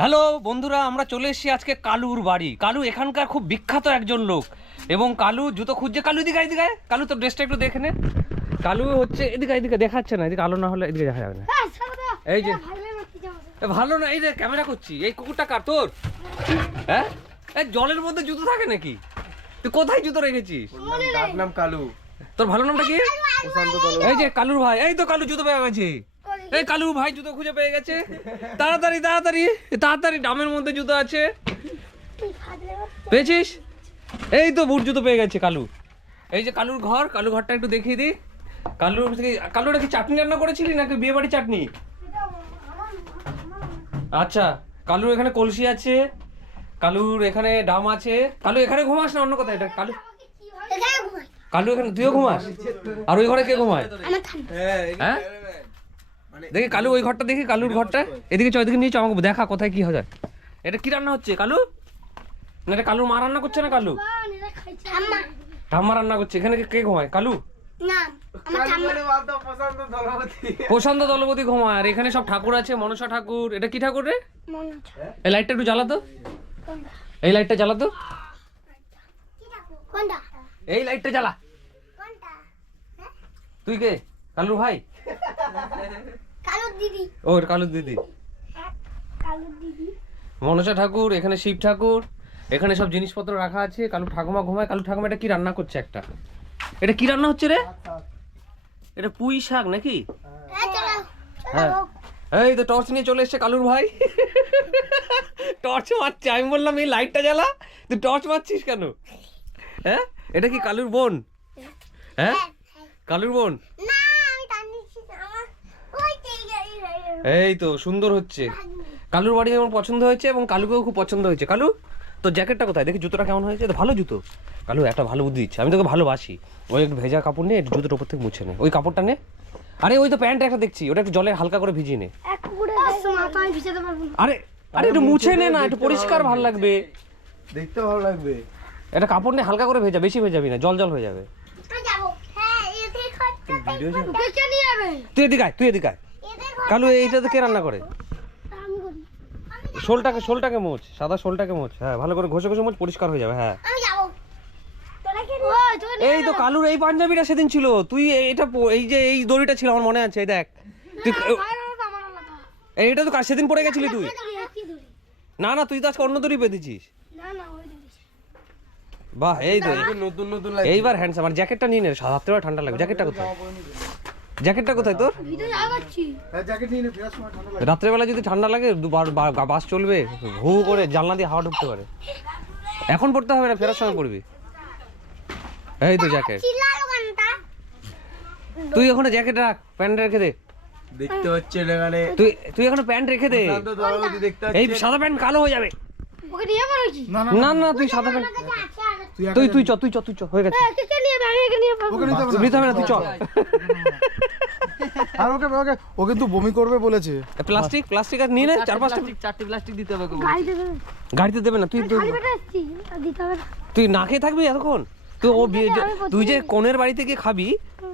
Hello বন্ধুরা, আমরা চলে এসেছি আজকে কালুর বাড়ি। কালু এখানকার খুব বিখ্যাত একজন লোক এবং কালু জুতো খুঁজছে। কালু এদিকে এদিকে, কালু তোর ড্রেসটা একটু দেখে নে। কালু হচ্ছে এদিকে এদিকে, দেখাচ্ছে না, এদিকে আলো না হলে এদিকে দেখা যাবে না। এই যে ভালো না, এই যে ক্যামেরা করছি। এই কুকুরটা কার তোর? হ্যাঁ, এই জলের মধ্যে জুতো থাকে নাকি? তুই কোথায় জুতো রেখেছিস? নাম কালু। তোর ভালো নামটা কি? এই যে কালুর ভাই, এই তো কালু জুতো পেয়ে গেছে। এই কালু ভাই জুতো খুঁজে পেয়ে গেছে। তাড়াতাড়ি তাড়াতাড়ি তাড়াতাড়ি, ডামের মধ্যে জুতো আছে। পেয়েছিস? এই তো বুট জুতো পেয়ে গেছে কালু। এই যে কালুর ঘর, কালু ঘরটা একটু দেখিয়ে দি। কালুটা কি চাটনি রান্না করেছিলি নাকি বিয়ে বাড়ি চাটনি? আচ্ছা, কালুর এখানে কলসি আছে, কালুর এখানে ডাম আছে। কালু এখানে ঘুমাস না অন্য কোথায়? এটা কালু, কালু এখানে তুইও ঘুমাস? আর ওই ঘরে কে ঘুমায়? হ্যাঁ দেখি কালু ওই ঘরটা দেখি, কালুর ঘরটা এদিকে চ, এদিকে নিয়ে চ, আমাকে দেখা কোথায় কি হয়। এটা কি রান্না হচ্ছে কালু? না এটা কালুর মা রান্না করছে না? কালু ঠাম্মা রান্না করছে। এখানে কে ঘুমায়? কালু প্রশান্ত দলপতি ঘুমায়। আর এখানে সব ঠাকুর আছে, মনসা ঠাকুর। এটা কি ঠাকুর রে? এই লাইটটা একটু জ্বালাতো, এই লাইটটা জ্বালাতো, এই লাইটটা জ্বালা। তুই কে? কালুর ভাই? ও কালুর দিদি। মনসা ঠাকুর, এখানে শিব ঠাকুর, এখানে সব জিনিসপত্র রাখা আছে। কালু ঠাকুমা ঘুমায়। কালু ঠাকুমা এটা কি রান্না করছে একটা? এটা কি রান্না হচ্ছে রে? এটা পুঁই শাক নাকি? হ্যাঁ, এই তো টর্চ নিয়ে চলে এসছে কালুর ভাই। টর্চ মারছে। আমি বললাম এই লাইটটা জ্বালা, তুই টর্চ মারছিস কেন? হ্যাঁ, এটা কি কালুর বোন? হ্যাঁ, কালুর বোন। এই তো সুন্দর হচ্ছে। কালুর বাড়ি আমার পছন্দ হয়েছে এবং কালুকেও খুব পছন্দ হয়েছে। কালু তোর জ্যাকেটটা কোথায়? দেখি জুতোটা কেমন হয়েছে। তো ভালো জুতো। কালু একটা ভালো বুদ্ধি দিচ্ছে, আমি তোকে ভালোবাসি। ওই একটু ভেজা কাপড় নিয়ে জুতোর ওপর থেকে মুছে নে, ওই কাপড়টা নে। আরে ওই তো প্যান্ট একটা দেখছি, ওটা একটু জলে হালকা করে ভিজিয়ে নে। আরে আরে একটু মুছে নে না, একটু পরিষ্কার ভালো লাগবে, দেখতে ভালো লাগবে। একটা কাপড় নিয়ে হালকা করে ভেজা, বেশি ভেজাবি না, জল জল হয়ে যাবে। তুই এদিকে আয়, তুই এদিকে আয়। কালু এইটাতে কে রান্না করে? শোলটাকে মোচ, সাদা শোলটাকে মোচ। হ্যাঁ, ভালো করে ঘষে ঘষে মোচ, পরিষ্কার হয়ে যাবে। হ্যাঁ, এই তো কালুর এই পাঞ্জাবিটা সেদিন ছিল। তুই এটা এই যে এই দড়িটা ছিল আমার মনে আছে, এই দেখ। তুই এইটা তো সেদিন পরে গেছিলি তুই। না না, তুই তো আজকে অন্য দড়ি বেঁধেছিস। বাহ, এই তো নতুন নতুন এইবার হ্যান্ডসাম। আর জ্যাকেটটা নিয়ে নে, রাত্রেবেলা ঠান্ডা লাগবে। জ্যাকেটটা কোথায়? জ্যাকেটটা কোথায় তোর? রাত্রেবেলা যদি ঠান্ডা লাগে, বাস চলবে, হু করে জানলা দিয়ে হাওয়া ঢুকতে পারে। এখন পড়তে হবে না, ফেরার সময় পড়বি। এই তো জ্যাকেট। তুই ওখানে জ্যাকেট রাখ, প্যান্ট রেখে দে। দেখতে হচ্ছে এখানে। তুই এখানে প্যান্ট রেখে দে। এই সাদা প্যান্ট কালো হয়ে যাবে। না না, তুই সাদা প্যান্ট, তুই চ হয়ে গেছে। নিতে হবে না, তুই চ। আর ওকে কিন্তু বমি করবে বলেছে। প্লাস্টিক আর নিয়ে নে, 4-5টা প্লাস্টিক দিতে হবে। গাড়িতে দেবে না। তুই না খেয়ে থাকবি এতক্ষণ? তুই যে কোনের বাড়িতে গিয়ে খাবি,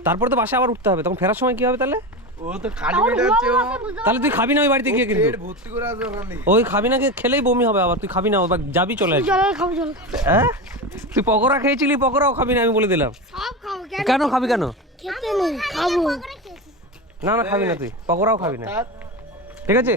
তারপরে তো বাসা আবার উঠতে হবে, তখন ফেরার সময় কি হবে তাহলে? ও তো খালি পেটে যাচ্ছে। তাহলে তুই খাবি না ওই বাড়িতে গিয়ে? কিন্তু ভর্তি করে আসবে ওখানে। ওই খাবি না, খেলেই বমি হবে আবার। তুই খাবি না, ওবার যাবি, চলে আসবি। হ্যাঁ, তুই পকোড়া খেয়েছিলি, পকোড়াও খাবি না, আমি বলে দিলাম। কেন খাবি? কেন? না না, খাবি না, তুই পকোড়াও খাবি না, ঠিক আছে?